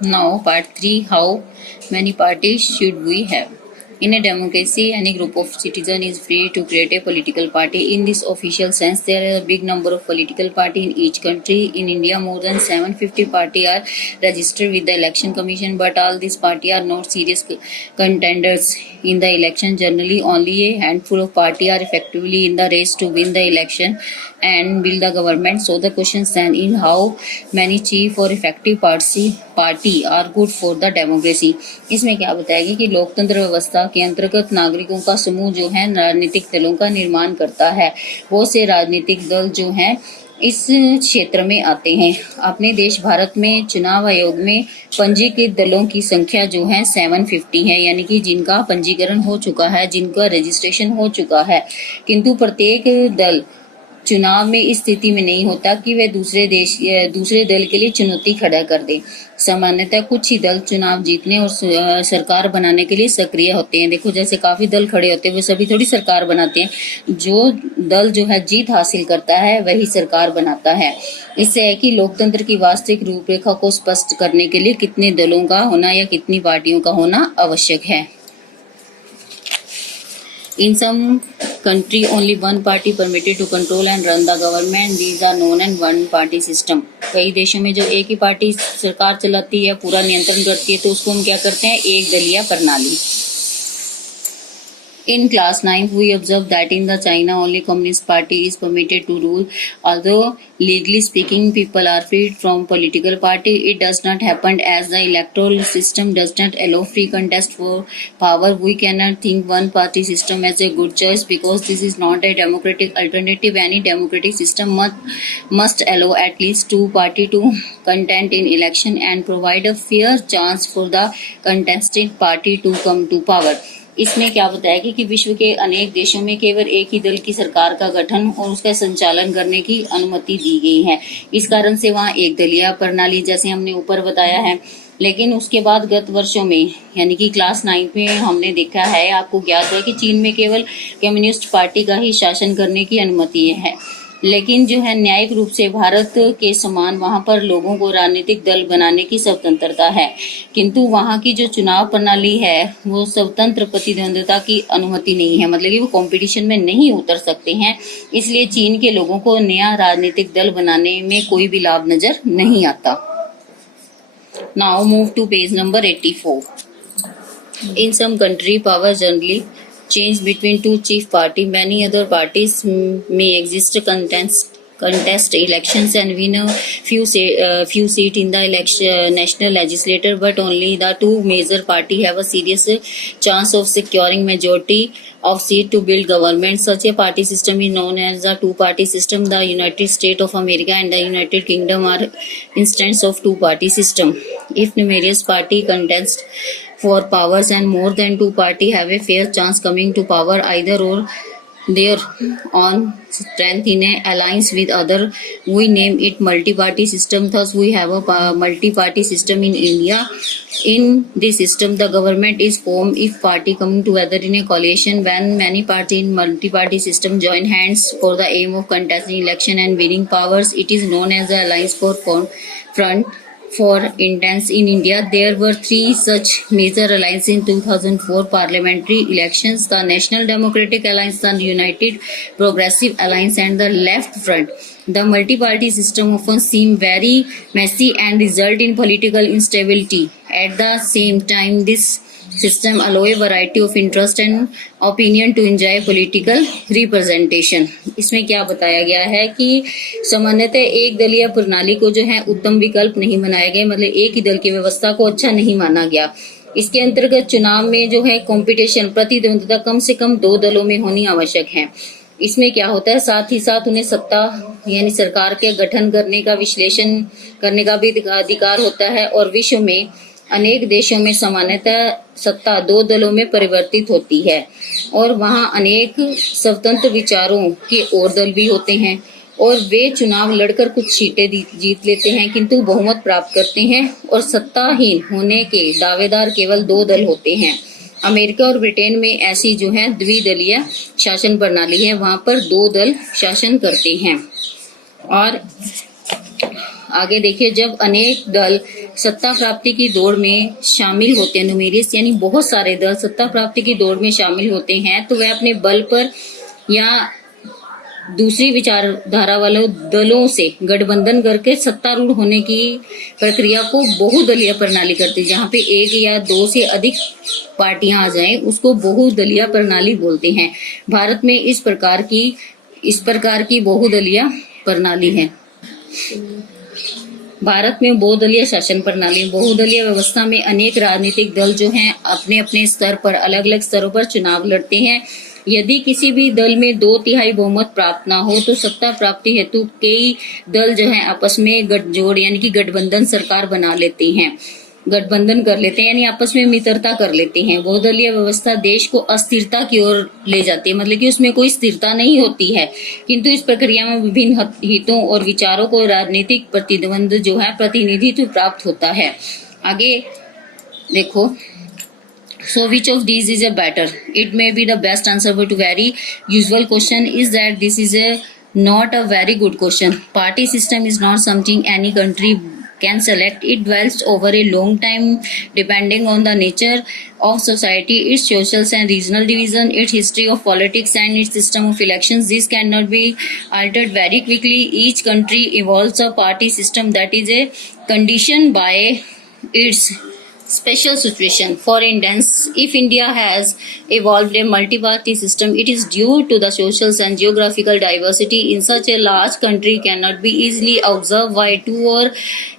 Now, part 3, how many parties should we have? In a democracy, any group of citizens is free to create a political party. In this official sense, there are a big number of political parties in each country. In India, more than 750 parties are registered with the Election Commission, but all these parties are not serious contenders in the election. Generally, only a handful of parties are effectively in the race to win the election and build the government. So the question then in how many chief or effective party are good for the democracy. इसमें क्या बताएगी कि लोकतंत्र व्यवस्था के अंतर्गत नागरिकों का समूह जो है राजनीतिक दलों का निर्माण करता है। बहुत से राजनीतिक दल जो हैं इस क्षेत्र में आते हैं। अपने देश भारत में चुनाव आयोग में पंजीकृत दलों की संख्या जो है 750 है, यानी कि जिनका पंजीकरण हो चुका है, जिनका रजिस्ट्रेशन हो चुका है। किंतु प्रत्येक दल चुनाव में इस स्थिति में नहीं होता कि वे दूसरे दल के लिए चुनौती खड़ा कर दे। सामान्यतः कुछ ही दल चुनाव जीतने और सरकार बनाने के लिए सक्रिय होते हैं। देखो, जैसे काफी दल खड़े होते हैं, वे सभी थोड़ी सरकार बनाते हैं। जो दल जो है जीत हासिल करता है वही सरकार बनाता है। इससे है कि लोकतंत्र की वास्तविक रूपरेखा को स्पष्ट करने के लिए कितने दलों का होना या कितनी पार्टियों का होना आवश्यक है। In some country, only one party permitted to control and run the government. These are known as one-party system. कई देशों में जो एक ही पार्टी सरकार चलाती है, पूरा नियंत्रण करती है, तो उसको हम क्या करते हैं, एक दलीय प्रणाली। In class 9th, we observed that in the China, only Communist Party is permitted to rule. Although legally speaking, people are freed from political party, it does not happen as the electoral system does not allow free contest for power. We cannot think one-party system as a good choice because this is not a democratic alternative. Any democratic system must allow at least two parties to contend in election and provide a fair chance for the contesting party to come to power. इसमें क्या बताएगी कि विश्व के अनेक देशों में केवल एक ही दल की सरकार का गठन और उसका संचालन करने की अनुमति दी गई है। इस कारण से वहाँ एक दलीय प्रणाली जैसे हमने ऊपर बताया है। लेकिन उसके बाद गत वर्षों में यानी कि क्लास 9 में हमने देखा है, आपको ज्ञात है कि चीन में केवल कम्युनिस्ट पार्टी का ही शासन करने की अनुमति है। लेकिन जो है न्यायिक रूप से भारत के समान वहां पर लोगों को राजनीतिक दल बनाने की स्वतंत्रता है, किंतु वहां की जो चुनाव प्रणाली है वो स्वतंत्र प्रतिद्वंदिता की अनुमति नहीं है, मतलब कि वो कंपटीशन में नहीं उतर सकते हैं। इसलिए चीन के लोगों को नया राजनीतिक दल बनाने में कोई भी लाभ नजर नहीं आता। Now move to page number 84। In some country power generally change between two chief party. Many other parties may exist contest elections and win a few seat in the national legislature, but only the two major party have a serious chance of securing majority of seat to build government. Such a party system is known as the two-party system. The United States of America and the United Kingdom are instances of two-party system. If numerous party contest for powers and more than two party have a fair chance coming to power, either or their own strength in a alliance with other, we name it multi-party system. Thus we have a multi-party system in India. In this system the government is formed if party coming together in a coalition. When many party in multi-party system join hands for the aim of contesting election and winning powers, it is known as the Alliance for Front for Intense. In India, there were three such major alliances in 2004 parliamentary elections: the National Democratic Alliance, the United Progressive Alliance, and the Left Front. The multi-party system often seems very messy and result in political instability. At the same time, this system allow a variety of interest and opinion to enjoy political representation. इसमें क्या बताया गया है कि सामान्यतः एक दलीय प्रणाली को जो है उत्तम विकल्प नहीं बनाया गया, मतलब एक ही दल की व्यवस्था को अच्छा नहीं माना गया। इसके अंतर्गत चुनाव में जो है कंपटीशन प्रतिद्वंदिता कम से कम दो दलों में होनी आवश्यक है। इसमें क्या होता है, साथ ही साथ उन्हें सत्ता यानी सरकार के गठन करने का विश्लेषण करने का भी अधिकार होता है। और विश्व में अनेक देशों में सामान्यतः सत्ता दो दलों में परिवर्तित होती है और वहां अनेक स्वतंत्र विचारों के और दल भी होते हैं और वे चुनाव लड़कर कुछ सीटें जीत लेते हैं किंतु बहुमत प्राप्त करते हैं और सत्ताहीन होने के दावेदार केवल दो दल होते हैं। अमेरिका और ब्रिटेन में ऐसी जो है द्विदलीय शासन प्रणाली है, वहां पर दो दल शासन करते हैं। और आगे देखिए, जब अनेक दल सत्ता प्राप्ति की दौड़ में शामिल होते हैं, न्यूमेरियस यानी बहुत सारे दल सत्ता प्राप्ति की दौड़ में शामिल होते हैं, तो वह अपने बल पर या दूसरी विचारधारा वालों दलों से गठबंधन करके सत्तारूढ़ होने की प्रक्रिया को बहुदलीय प्रणाली करती है। जहाँ पे एक या दो से अधिक पार्टियां आ जाएं, उसको बहुदलीय प्रणाली बोलते हैं। भारत में इस प्रकार की बहुदलीय प्रणाली है। भारत में बहुदलीय शासन प्रणाली, बहुदलीय व्यवस्था में अनेक राजनीतिक दल जो हैं अपने अपने स्तर पर अलग अलग स्तरों पर चुनाव लड़ते हैं। यदि किसी भी दल में 2/3 बहुमत प्राप्त ना हो तो सत्ता प्राप्ति हेतु कई दल जो हैं आपस में गठजोड़ यानी कि गठबंधन सरकार बना लेते हैं, गठबंधन कर लेते हैं, यानी आपस में मित्रता कर लेते हैं। बहुदलीय व्यवस्था देश को अस्थिरता की ओर ले जाती है, मतलब कि उसमें कोई स्थिरता नहीं होती है, किंतु इस प्रक्रिया में विभिन्न हितों और विचारों को राजनीतिक प्रतिद्वंद जो है प्रतिनिधित्व प्राप्त होता है। आगे देखो, so which of these is a better? It may be the best answer, but very usual question is that this is not a very good question. Party system is not something any country can select. It develops over a long time depending on the nature of society, its social and regional division, its history of politics and its system of elections. This cannot be altered very quickly. Each country evolves a party system that is a condition by its special situation. For instance, if India has evolved a multi-party system, it is due to the social and geographical diversity in such a large country cannot be easily observed by 2 or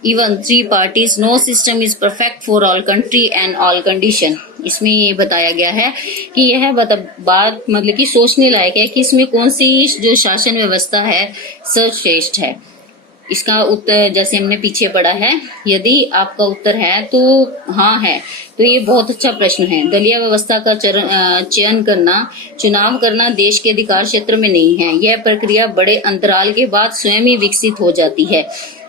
even 3 parties. No system is perfect for all country and all condition. इसमें ये बताया गया है कि यह बात मतलब कि सोचने लायक है कि इसमें कौन सी जो शासन व्यवस्था है सर्वश्रेष्ठ है। इसका उत्तर जैसे हमने पीछे पढ़ा है, यदि आपका उत्तर है तो हाँ है, तो ये बहुत अच्छा प्रश्न है। दलीय व्यवस्था का चयन करना, चुनाव करना देश के अधिकार क्षेत्र में नहीं है। यह प्रक्रिया बड़े अंतराल के बाद स्वयं ही विकसित हो जाती है।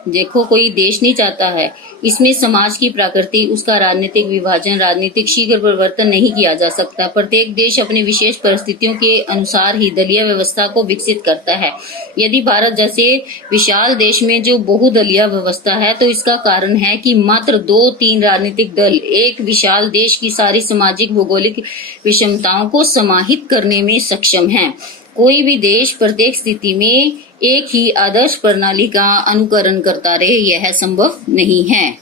देखो, कोई देश नहीं चाहता है, इसमें समाज की प्रकृति, उसका राजनीतिक विभाजन, राजनीतिक शीघ्र परिवर्तन नहीं किया जा सकता। प्रत्येक देश अपनी विशेष परिस्थितियों के अनुसार ही दलीय व्यवस्था को विकसित करता है। यदि भारत जैसे विशाल देश में जो बहुदलीय व्यवस्था है, तो इसका कारण है कि मात्र 2-3 राजनीतिक दल एक विशाल देश की सारी सामाजिक भौगोलिक विषमताओं को समाहित करने में सक्षम है। कोई भी देश प्रत्येक स्थिति में एक ही आदर्श प्रणाली का अनुकरण करता रहे, यह संभव नहीं है।